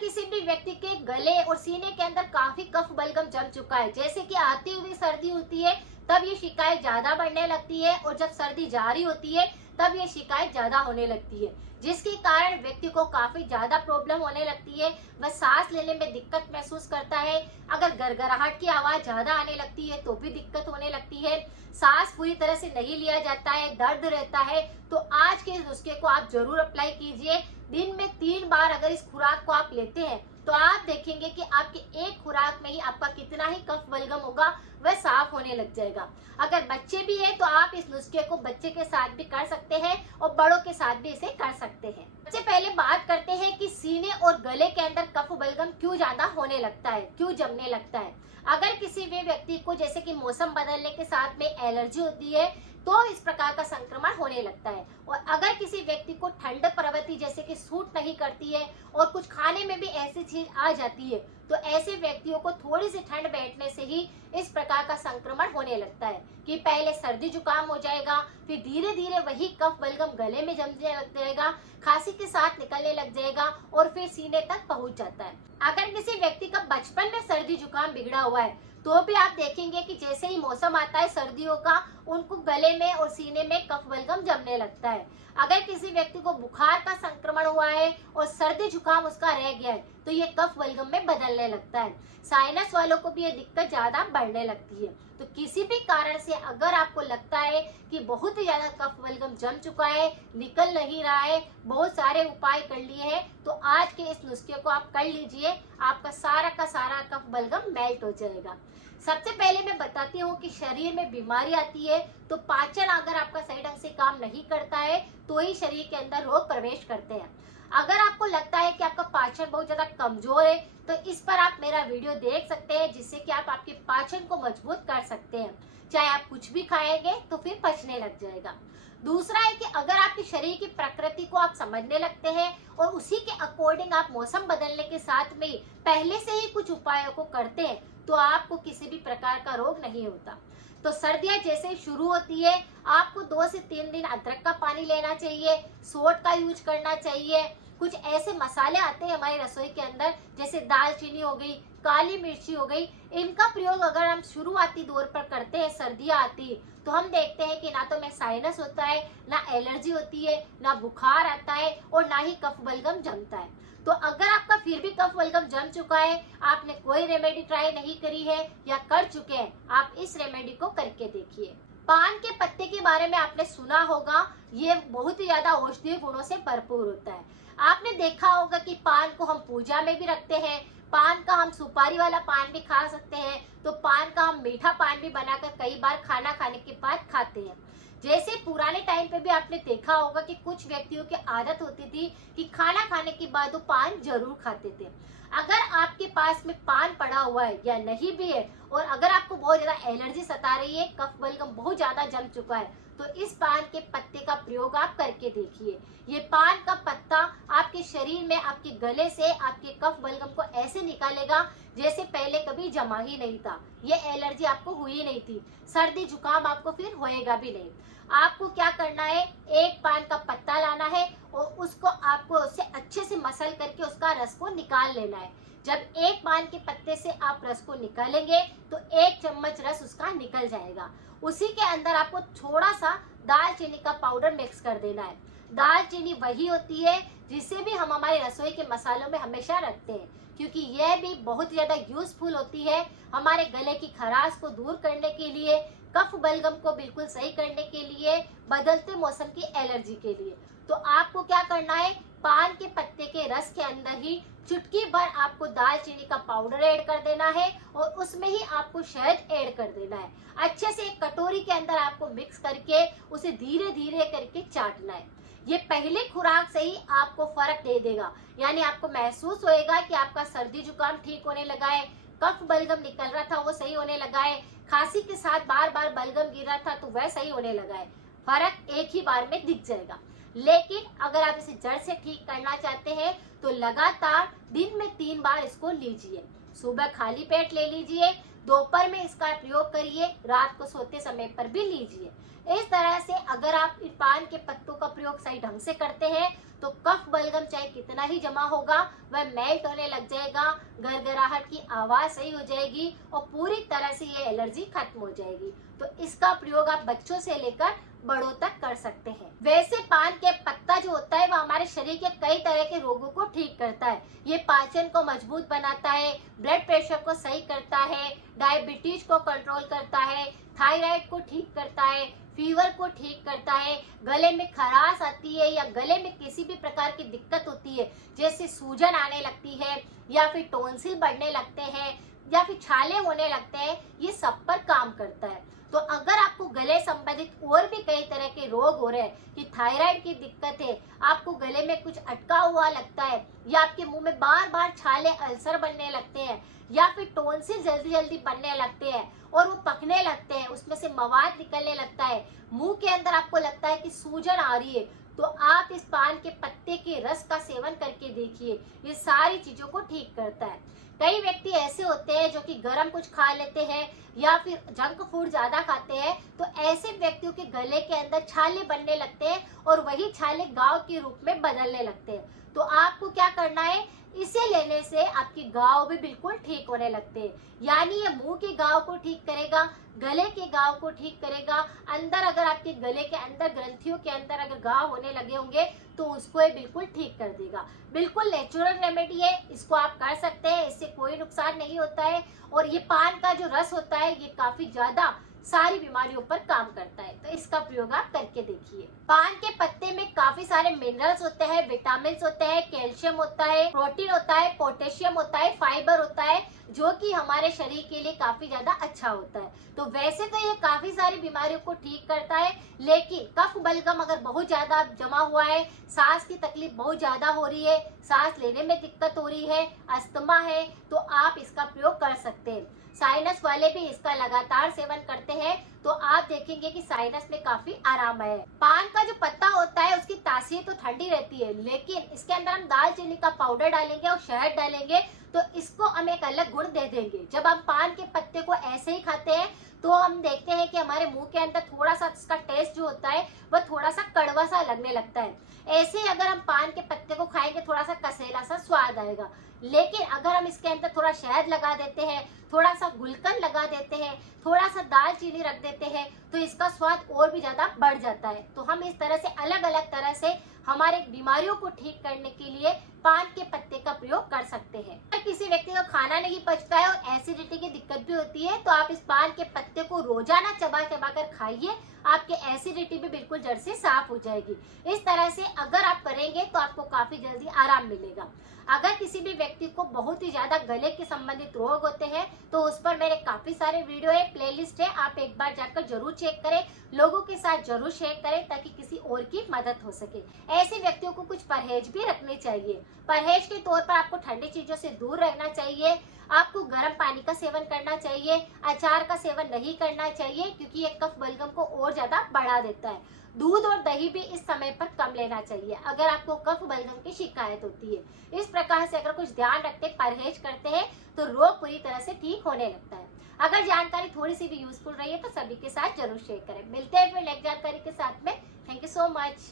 किसी भी व्यक्ति के गले और सीने के अंदर काफी कफ बलगम जम चुका है, जैसे कि आती हुई सर्दी होती है तब ये शिकायत ज्यादा बढ़ने लगती है, और जब सर्दी जारी होती है तब ये शिकायत ज्यादा होने लगती है, जिसके कारण व्यक्ति को काफी ज्यादा प्रॉब्लम होने लगती है। वह सांस लेने में दिक्कत महसूस करता है। अगर गड़गड़ाहट की आवाज ज्यादा आने लगती है तो भी दिक्कत होने लगती है। सांस पूरी तरह से नहीं लिया जाता है, दर्द रहता है। तो आज के इस नुस्खे को आप जरूर अप्लाई कीजिए। दिन में 3 बार अगर इस खुराक को आप लेते हैं तो आप देखेंगे कि आपके एक खुराक में ही आपका कितना ही कफ बलगम होगा वह साफ होने लग जाएगा। अगर बच्चे भी है तो आप इस नुस्खे को बच्चे के साथ भी कर सकते हैं और बड़ों के साथ भी इसे कर सकते हैं। सबसे पहले बात करते हैं कि सीने और गले के अंदर कफ बलगम क्यों ज्यादा होने लगता है, क्यों जमने लगता है। अगर किसी भी व्यक्ति को जैसे कि मौसम बदलने के साथ में एलर्जी होती है तो इस प्रकार का संक्रमण होने लगता है। और अगर किसी व्यक्ति को ठंड प्रवृत्ति जैसे कि सूट नहीं करती है और कुछ खाने में भी ऐसी चीज आ जाती है तो ऐसे व्यक्तियों को थोड़ी सी ठंड बैठने से ही इस प्रकार का संक्रमण होने लगता है कि पहले सर्दी जुकाम हो जाएगा, फिर धीरे धीरे वही कफ बलगम गले में जमने लग जाएगा, खांसी के साथ निकलने लग जाएगा और फिर सीने तक पहुंच जाता है। अगर किसी व्यक्ति का बचपन में सर्दी जुकाम बिगड़ा हुआ है तो भी आप देखेंगे कि जैसे ही मौसम आता है सर्दियों का, उनको गले में और सीने में कफ बलगम जमने लगता है। अगर किसी व्यक्ति को बुखार का संक्रमण हुआ है और सर्दी जुकाम उसका रह गया है तो ये कफ बलगम में बदलने लगता है। साइनस वालों को भी ये दिक्कत ज्यादा बढ़ने लगती है। तो किसी भी कारण से अगर आपको लगता है कि बहुत ही ज्यादा कफ बलगम जम चुका है, निकल नहीं रहा है, बहुत सारे उपाय कर लिए हैं, तो आज के इस नुस्खे को आप कर लीजिए, आपका सारा का सारा कफ बलगम मेल्ट हो जाएगा। सबसे पहले मैं बताती हूँ कि शरीर में बीमारी आती है तो पाचन अगर आपका सही ढंग से काम नहीं करता है तो ही शरीर के अंदर रोग प्रवेश करते हैं। अगर आपको लगता है कि आपका पाचन बहुत ज्यादा कमजोर है तो इस पर आप मेरा वीडियो देख सकते हैं, जिससे कि आप आपके पाचन को मजबूत कर सकते हैं। चाहे आप कुछ भी खाएंगे तो फिर पचने लग जाएगा। दूसरा है कि अगर आपके शरीर की प्रकृति को आप समझने लगते हैं और उसी के अकॉर्डिंग आप मौसम बदलने के साथ में पहले से ही कुछ उपायों को करते हैं तो आपको किसी भी प्रकार का रोग नहीं होता। तो सर्दियां जैसे ही शुरू होती है आपको 2 से 3 दिन अदरक का पानी लेना चाहिए, सोंठ का यूज करना चाहिए। कुछ ऐसे मसाले आते हैं हमारी रसोई के अंदर जैसे दालचीनी हो गई, काली मिर्ची हो गई, इनका प्रयोग अगर हम शुरुआती दौर पर करते हैं सर्दियां आती तो हम देखते हैं कि ना तो में साइनस होता है, ना एलर्जी होती है, ना बुखार आता है और ना ही कफ बलगम जमता है। तो अगर आपका फिर भी कफ बलगम जम चुका है, आपने कोई रेमेडी ट्राई नहीं करी है या कर चुके हैं, आप इस रेमेडी को करके देखिए। पान के पत्ते के बारे में आपने सुना होगा, ये बहुत ही ज्यादा औषधीय गुणों से भरपूर होता है। आपने देखा होगा कि पान को हम पूजा में भी रखते हैं, पान का हम सुपारी वाला पान भी खा सकते हैं, तो पान का हम मीठा पान भी बनाकर कई बार खाना खाने के बाद खाते हैं। जैसे पुराने टाइम पे भी आपने देखा होगा कि कुछ व्यक्तियों की आदत होती थी कि खाना खाने के बाद वो पान जरूर खाते थे। अगर आपके पास में पान पड़ा हुआ है या नहीं भी है और अगर आपको बहुत ज्यादा एलर्जी सता रही है, कफ बलगम बहुत ज्यादा जम चुका है, तो इस पान के पत्ते का प्रयोग आप करके देखिए। ये पान का पत्ता आपके शरीर में, आपके गले से आपके कफ बलगम को ऐसे निकालेगा जैसे पहले कभी जमा ही नहीं था। ये एलर्जी आपको हुई नहीं थी, सर्दी जुकाम आपको फिर होएगा भी नहीं। आपको क्या करना है, एक पान का पत्ता लाना है और उसको आपको उससे अच्छे से मसल करके उसका रस को निकाल लेना है। जब एक पान के पत्ते से आप रस को निकालेंगे तो 1 चम्मच रस उसका निकल जाएगा। उसी के अंदर आपको थोड़ा सा दालचीनी का पाउडर मिक्स कर देना है। दालचीनी वही होती है जिसे भी हम हमारे रसोई के मसालों में हमेशा रखते हैं, क्योंकि यह भी बहुत ज्यादा यूजफुल होती है हमारे गले की खराश को दूर करने के लिए, कफ बलगम को बिल्कुल सही करने के लिए, बदलते मौसम की एलर्जी के लिए। तो आपको क्या करना है, पान के पत्ते के रस के अंदर ही चुटकी भर आपको दालचीनी का पाउडर ऐड कर देना है और उसमें ही आपको शहद ऐड कर देना है। अच्छे से एक कटोरी के अंदर आपको मिक्स करके उसे धीरे धीरे करके चाटना है। ये पहले खुराक से ही आपको फर्क दे देगा, यानी आपको महसूस होएगा कि आपका सर्दी जुकाम ठीक होने लगा है, कफ बलगम निकल रहा था वो सही होने लगा है, खांसी के साथ बार बार बलगम गिर रहा था तो वह सही होने लगा है। फर्क एक ही बार में दिख जाएगा। लेकिन अगर आप इसे जड़ से ठीक करना चाहते हैं तो लगातार दिन में 3 बार इसको लीजिए। सुबह खाली पेट ले लीजिए, दोपहर में इसका प्रयोग करिए, रात को सोते समय पर भी लीजिए। इस तरह से अगर आप पान के पत्तों का प्रयोग सही ढंग से करते हैं तो कफ बलगम चाहे कितना ही जमा होगा वह मेल्ट होने लग जाएगा, गरगराहट की आवाज सही हो जाएगी और पूरी तरह से ये एलर्जी खत्म हो जाएगी। तो इसका प्रयोग आप बच्चों से लेकर बड़ों तक कर सकते हैं। वैसे पान के पत्ता जो होता है वह हमारे शरीर के कई तरह के रोगों को ठीक करता है। ये पाचन को मजबूत बनाता है, ब्लड प्रेशर को सही करता है, डायबिटीज को कंट्रोल करता है, थायराइड को ठीक करता है, फीवर को ठीक करता है, गले में खराश आती है या गले में किसी भी प्रकार की दिक्कत होती है जैसे सूजन आने लगती है या फिर टॉन्सिल बढ़ने लगते हैं या फिर छाले होने लगते हैं, ये सब पर काम करता है। तो अगर आपको गले संबंधित और भी कई तरह के रोग हो रहे हैं कि थायराइड की दिक्कत है, आपको गले में कुछ अटका हुआ लगता है या आपके मुंह में बार बार छाले अल्सर बनने लगते हैं या फिर टॉन्सिल जल्दी जल्दी बनने लगते हैं और वो पकने लगते हैं, उसमें से मवाद निकलने लगता है, मुंह के अंदर आपको लगता है कि सूजन आ रही है, तो आप इस पान के पत्ते के रस का सेवन करके देखिए, ये सारी चीजों को ठीक करता है। कई व्यक्ति ऐसे होते हैं जो कि गरम कुछ खा लेते हैं या फिर जंक फूड ज्यादा खाते हैं, तो ऐसे व्यक्तियों के गले के अंदर छाले बनने लगते हैं और वही छाले घाव के रूप में बदलने लगते हैं। तो आपको क्या करना है, इसे लेने से आपके घाव भी बिल्कुल ठीक होने लगते हैं। यानी ये मुंह के घाव को ठीक करेगा, गले के घाव को ठीक करेगा, अंदर अगर आपके गले के अंदर ग्रंथियों के अंदर अगर घाव होने लगे होंगे तो उसको ये बिल्कुल ठीक कर देगा। बिल्कुल नेचुरल रेमेडी है, इसको आप कर सकते हैं, इससे कोई नुकसान नहीं होता है। और ये पान का जो रस होता है ये काफी ज्यादा सारी बीमारियों पर काम करता है, तो इसका प्रयोग आप करके देखिए। पान के पत्ते में काफी सारे मिनरल्स होते हैं, विटामिन होते हैं, कैल्शियम होता है, प्रोटीन होता है, पोटेशियम होता है, फाइबर होता है, जो कि हमारे शरीर के लिए काफी ज्यादा अच्छा होता है। तो वैसे तो ये काफी सारी बीमारियों को ठीक करता है, लेकिन कफ बलगम अगर बहुत ज्यादा जमा हुआ है, सांस की तकलीफ बहुत ज्यादा हो रही है, सांस लेने में दिक्कत हो रही है, अस्थमा है, तो आप इसका प्रयोग कर सकते हैं। साइनस वाले भी इसका लगातार सेवन करते हैं तो आप देखेंगे कि साइनस में काफी आराम है। पान का जो पत्ता होता है उसकी तासीर तो ठंडी रहती है, लेकिन इसके अंदर हम दालचीनी का पाउडर डालेंगे और शहद डालेंगे तो इसको हम एक अलग गुण दे देंगे। जब हम पान के पत्ते को ऐसे ही खाते हैं तो हम देखते हैं कि हमारे मुंह के अंदर थोड़ा सा इसका टेस्ट जो होता है वह थोड़ा सा कड़वा सा लगने लगता है। ऐसे ही अगर हम पान के पत्ते को खाएंगे थोड़ा सा कसेला सा स्वाद आएगा, लेकिन अगर हम इसके अंदर थोड़ा शहद लगा देते हैं, थोड़ा सा गुलकंद लगा देते हैं, थोड़ा सा दालचीनी रख देते हैं तो इसका स्वाद और भी ज्यादा बढ़ जाता है। तो हम इस तरह से अलग अलग तरह से हमारे बीमारियों को ठीक करने के लिए पान के पत्ते का प्रयोग कर सकते हैं। अगर किसी व्यक्ति को खाना नहीं पचता है और एसिडिटी की दिक्कत भी होती है तो आप इस पान के पत्ते को रोजाना चबा चबा कर खाइए, आपके एसिडिटी भी बिल्कुल जड़ से साफ हो जाएगी। इस तरह से अगर आप करेंगे तो आपको काफी जल्दी आराम मिलेगा। अगर किसी भी व्यक्ति को बहुत ही ज्यादा गले के संबंधित रोग होते हैं तो उस पर मेरे काफी सारे वीडियो है, प्लेलिस्ट है, आप एक बार जाकर जरूर चेक करें, लोगों के साथ जरूर शेयर करें ताकि किसी और की मदद हो सके। ऐसे व्यक्तियों को कुछ परहेज भी रखने चाहिए। परहेज के तौर पर आपको ठंडी चीजों से दूर रहना चाहिए, आपको गर्म पानी का सेवन करना चाहिए, अचार का सेवन नहीं करना चाहिए क्योंकि ये कफ बलगम को और ज्यादा बढ़ा देता है। दूध और दही भी इस समय पर कम लेना चाहिए अगर आपको कफ बलगम की शिकायत होती है। इस प्रकार से अगर कुछ ध्यान रखते परहेज करते हैं तो रोग पूरी तरह से ठीक होने लगता है। अगर जानकारी थोड़ी सी भी यूजफुल रही है तो सभी के साथ जरूर शेयर करें। मिलते हैं फिर नेक्स्ट जानकारी के साथ में। Thank you so much.